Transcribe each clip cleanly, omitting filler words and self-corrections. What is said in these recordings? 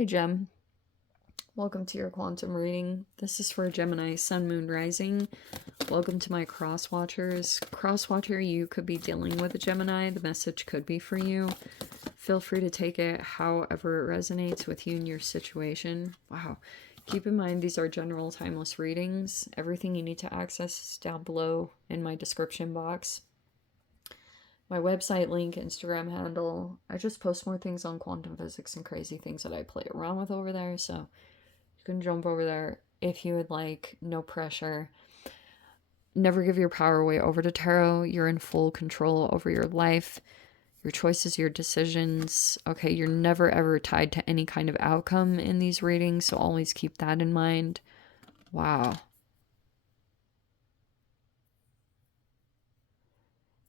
Hey Gem, welcome to your quantum reading. This is for Gemini, Sun, Moon, Rising. Welcome to my cross watchers. Cross watcher, you could be dealing with a Gemini. The message could be for you. Feel free to take it however it resonates with you and your situation. Wow. Keep in mind, these are general timeless readings. Everything you need to access is down below in my description box. My website link, Instagram handle. I just post more things on quantum physics and crazy things that I play around with over there, so you can jump over there if you would like. No pressure. Never give your power away over to tarot. You're in full control over your life, your choices, your decisions. Okay, you're never ever tied to any kind of outcome in these readings, so always keep that in mind. Wow.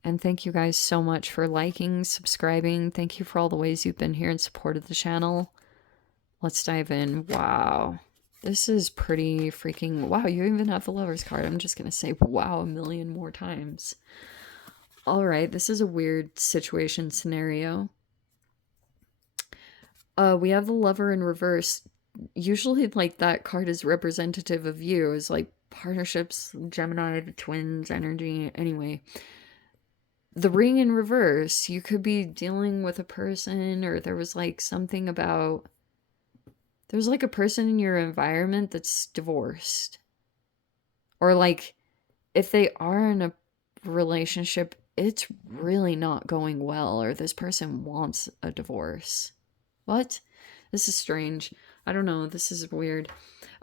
And thank you guys so much for liking, subscribing. Thank you for all the ways you've been here and supported the channel. Let's dive in. Wow. This is pretty freaking... Wow, you even have the Lover's card. I'm just going to say wow a million more times. All right, this is a weird situation scenario. We have the Lover in reverse. Usually, like, that card is representative of you. Is like partnerships, Gemini, the twins, energy. Anyway, the ring in reverse, you could be dealing with a person, or there was like something about, there's like a person in your environment that's divorced, or like if they are in a relationship, it's really not going well, or this person wants a divorce. What? This is strange. I don't know. This is weird.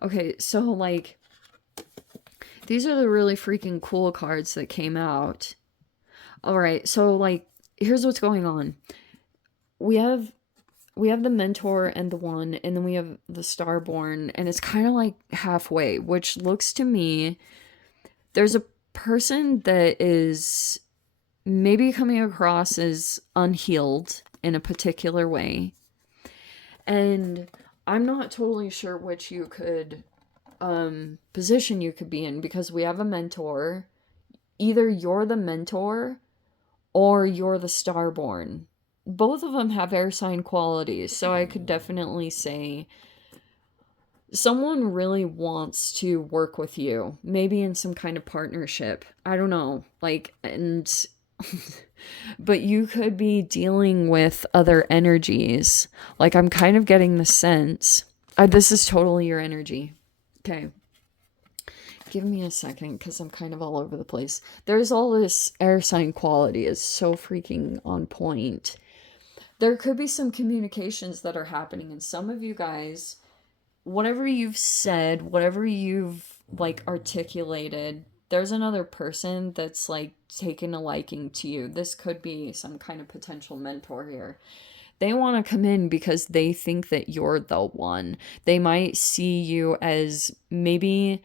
Okay, so like these are the really freaking cool cards that came out. All right, so like here's what's going on. We have the mentor and the one, and then we have the starborn, and it's kind of like halfway, which looks to me, there's a person that is maybe coming across as unhealed in a particular way, and I'm not totally sure which you could position you could be in, because we have a mentor. Either you're the mentor or you're the starborn. Both of them have air sign qualities, so I could definitely say someone really wants to work with you, maybe in some kind of partnership. I don't know, like, and but you could be dealing with other energies. Like, I'm kind of getting the sense, this is totally your energy. Okay. Give me a second, because I'm kind of all over the place. There's all this air sign quality is so freaking on point. There could be some communications that are happening, and some of you guys, whatever you've said, whatever you've like articulated, there's another person that's like taken a liking to you. This could be some kind of potential mentor here. They want to come in because they think that you're the one. They might see you as maybe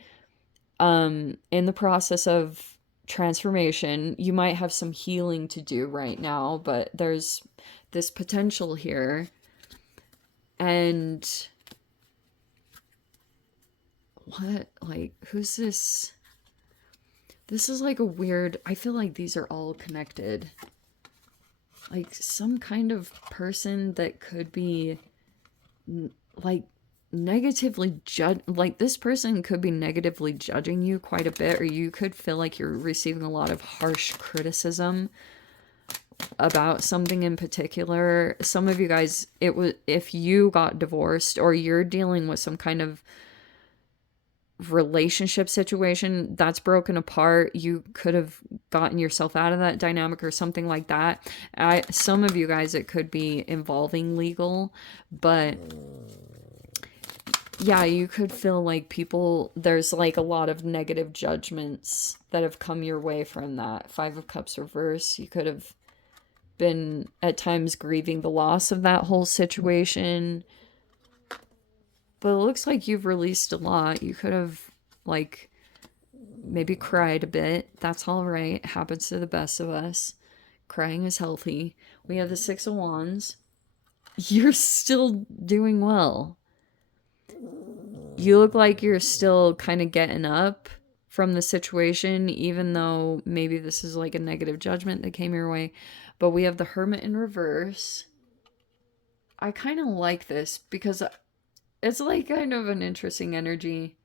in the process of transformation. You might have some healing to do right now, but there's this potential here. And what, like, who's this? This is like a weird, I feel like these are all connected. Like some kind of person that could be like negatively like this person could be negatively judging you quite a bit, or you could feel like you're receiving a lot of harsh criticism about something in particular. Some of you guys, it was, if you got divorced or you're dealing with some kind of relationship situation that's broken apart, you could have gotten yourself out of that dynamic or something like that. Some of you guys, it could be involving legal, but yeah, you could feel like people, there's like a lot of negative judgments that have come your way from that. 5 of Cups reverse. You could have been at times grieving the loss of that whole situation. But it looks like you've released a lot. You could have like maybe cried a bit. That's all right. It happens to the best of us. Crying is healthy. We have the 6 of Wands. You're still doing well. You look like you're still kind of getting up from the situation, even though maybe this is like a negative judgment that came your way. But we have the Hermit in reverse. I kind of like this because It's like kind of an interesting energy.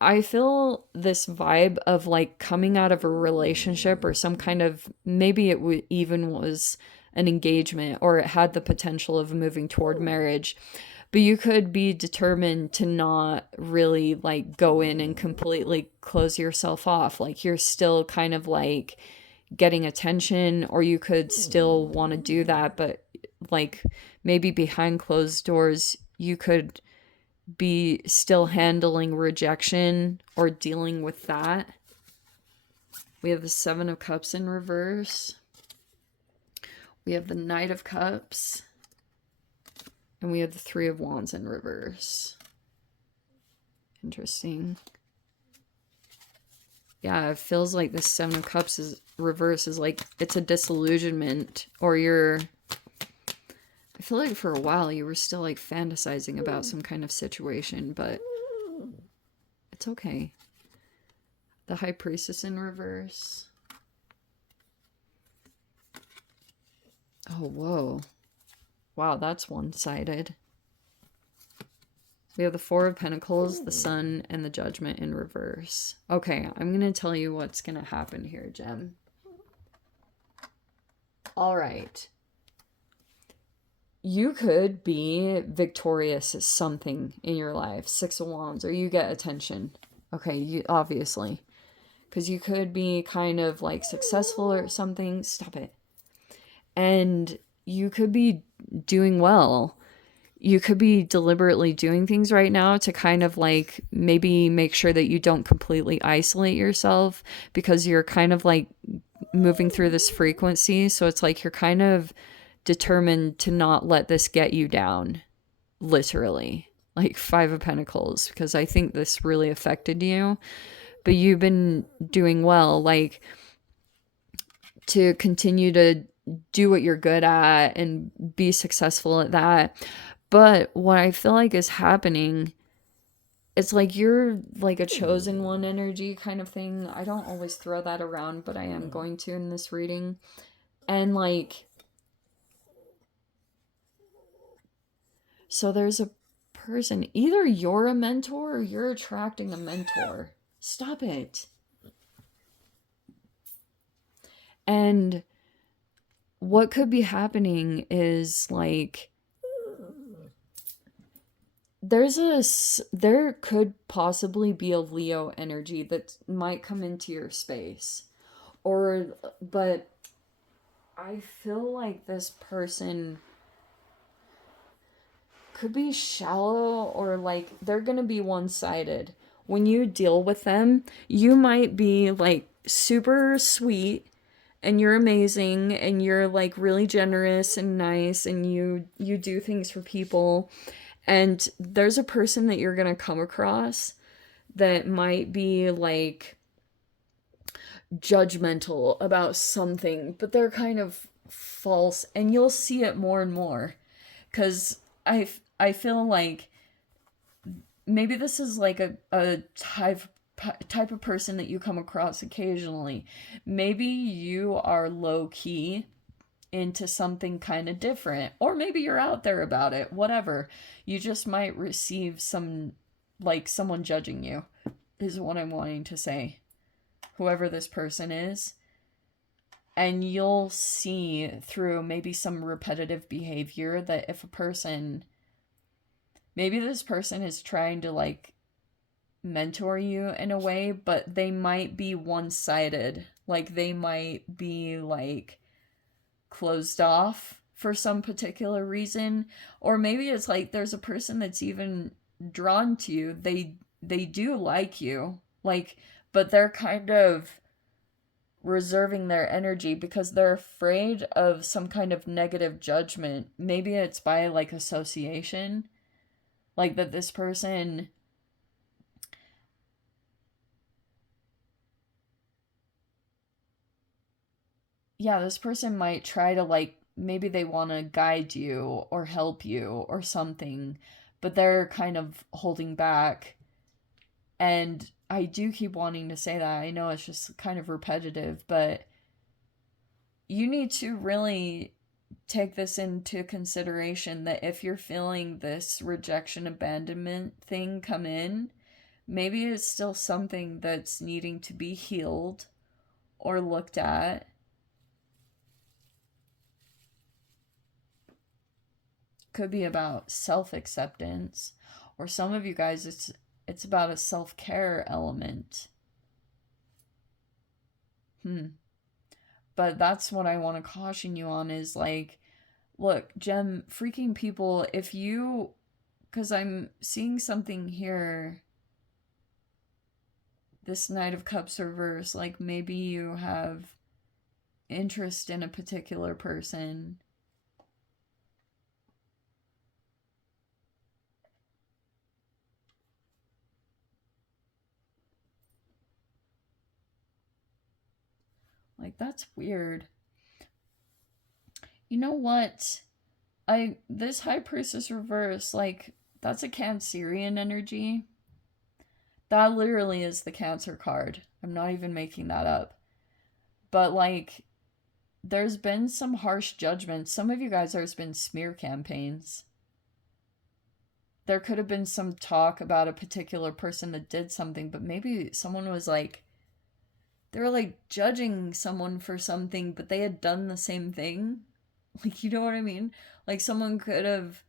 I feel this vibe of like coming out of a relationship or some kind of, maybe it even was an engagement or it had the potential of moving toward marriage, but you could be determined to not really like go in and completely close yourself off. Like you're still kind of like getting attention, or you could still want to do that, but like maybe behind closed doors you could be still handling rejection or dealing with that. We have the Seven of Cups in reverse. We have the Knight of Cups. And we have the Three of Wands in reverse. Interesting. Yeah, it feels like the Seven of Cups is reverse is like it's a disillusionment, or you're, I feel like for a while you were still like fantasizing about some kind of situation, but it's okay. The High Priestess in reverse. Oh, whoa. Wow, that's one-sided. We have the Four of Pentacles, the Sun, and the Judgment in reverse. Okay, I'm going to tell you what's going to happen here, Gem. All right. You could be victorious at something in your life. Six of Wands, or you get attention. Okay, you obviously. Because you could be kind of like successful or something. Stop it. And you could be doing well. You could be deliberately doing things right now to kind of like maybe make sure that you don't completely isolate yourself, because you're kind of like moving through this frequency. So it's like you're kind of determined to not let this get you down, literally. Like Five of Pentacles, because I think this really affected you. But you've been doing well, like to continue to do what you're good at and be successful at that. But what I feel like is happening, it's like you're like a chosen one energy kind of thing. I don't always throw that around, but I am going to in this reading. And like, so there's a person, either you're a mentor or you're attracting a mentor. Stop it. And what could be happening is like, there could possibly be a Leo energy that might come into your space, but I feel like this person could be shallow, or like they're gonna be one-sided. When you deal with them, you might be like super sweet and you're amazing and you're like really generous and nice and you do things for people, and there's a person that you're going to come across that might be like judgmental about something, but they're kind of false, and you'll see it more and more. Because I feel like maybe this is like a type of person that you come across occasionally. Maybe you are low key into something kind of different, or maybe you're out there about it, whatever. You just might receive some, like, someone judging you is what I'm wanting to say, whoever this person is. And you'll see through maybe some repetitive behavior that if a person, maybe this person is trying to like mentor you in a way, but they might be one-sided. Like they might be like closed off for some particular reason, or maybe it's like there's a person that's even drawn to you. They do like you, like, but they're kind of reserving their energy because they're afraid of some kind of negative judgment. Maybe it's by like association, like that this person, yeah, this person might try to like, maybe they want to guide you or help you or something, but they're kind of holding back. And I do keep wanting to say that. I know it's just kind of repetitive, but you need to really take this into consideration, that if you're feeling this rejection abandonment thing come in, maybe it's still something that's needing to be healed or looked at. Could be about self-acceptance, or some of you guys it's about a self-care element. But that's what I want to caution you on, is like, look, Gem, freaking people, if you, because I'm seeing something here, this Knight of Cups reverse, like maybe you have interest in a particular person. Like, that's weird. You know what? This High Priestess reverse, like, that's a Cancerian energy. That literally is the Cancer card. I'm not even making that up. But, like, there's been some harsh judgments. Some of you guys, there's been smear campaigns. There could have been some talk about a particular person that did something, but maybe someone was like, they were like judging someone for something, but they had done the same thing. Like, you know what I mean? Like, someone could have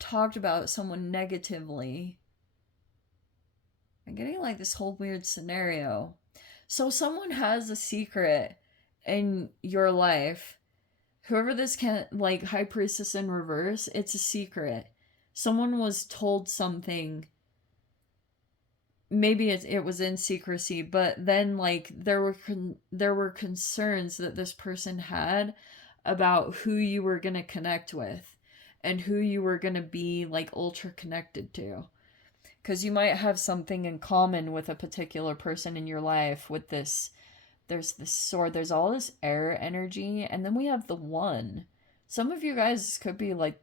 talked about someone negatively. I'm getting like this whole weird scenario. So someone has a secret in your life. Whoever this can, like, High Priestess in reverse, it's a secret. Someone was told something. Maybe it was in secrecy, but then like there were concerns that this person had about who you were going to connect with and who you were going to be like ultra connected to, because you might have something in common with a particular person in your life. With this, there's this sword, there's all this air energy, and then we have the one. Some of you guys could be like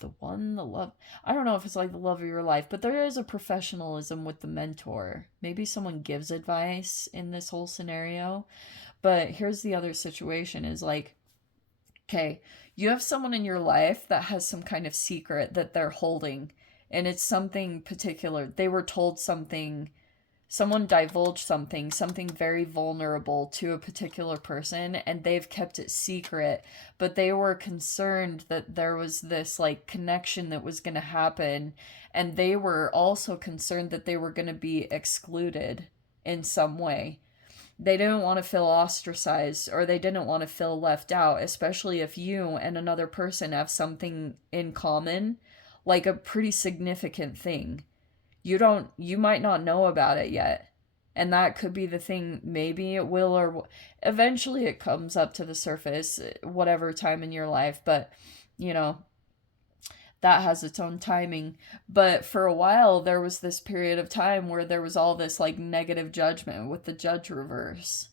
the one, the love. I don't know if it's like the love of your life, but there is a professionalism with the mentor. Maybe someone gives advice in this whole scenario. But here's the other situation, is like, okay, you have someone in your life that has some kind of secret that they're holding, and it's something particular. They were told something, someone divulged something very vulnerable to a particular person, and they've kept it secret, but they were concerned that there was this like connection that was going to happen, and they were also concerned that they were going to be excluded in some way. They didn't want to feel ostracized, or they didn't want to feel left out, especially if you and another person have something in common, like a pretty significant thing. You might not know about it yet, and that could be the thing. Maybe it will, or eventually it comes up to the surface, whatever time in your life, but you know, that has its own timing. But for a while there was this period of time where there was all this like negative judgment with the Judge reverse,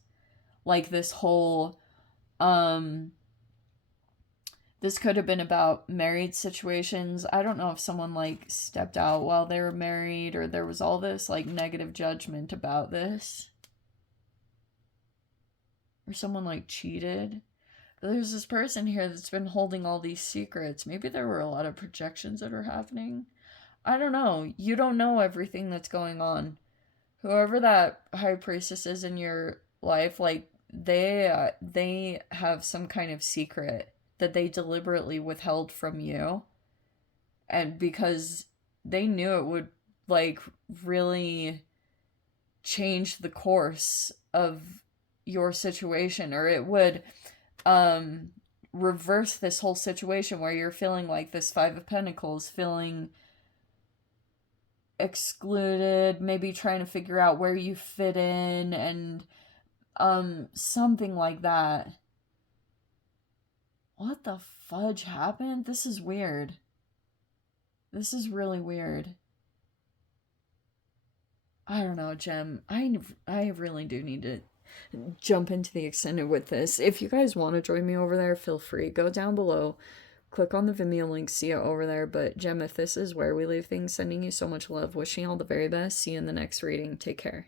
like this whole this could have been about married situations. I don't know if someone like stepped out while they were married, or there was all this like negative judgment about this. Or someone like cheated. But there's this person here that's been holding all these secrets. Maybe there were a lot of projections that are happening. I don't know. You don't know everything that's going on. Whoever that High Priestess is in your life, like they have some kind of secret that they deliberately withheld from you, and because they knew it would like really change the course of your situation, or it would reverse this whole situation where you're feeling like this Five of Pentacles, feeling excluded, maybe trying to figure out where you fit in, and something like that. What the fudge happened? This is weird. This is really weird. I don't know, Gem. I really do need to jump into the extended with this. If you guys want to join me over there, feel free. Go down below. Click on the Vimeo link. See it over there. But Gem, if this is where we leave things, sending you so much love. Wishing you all the very best. See you in the next reading. Take care.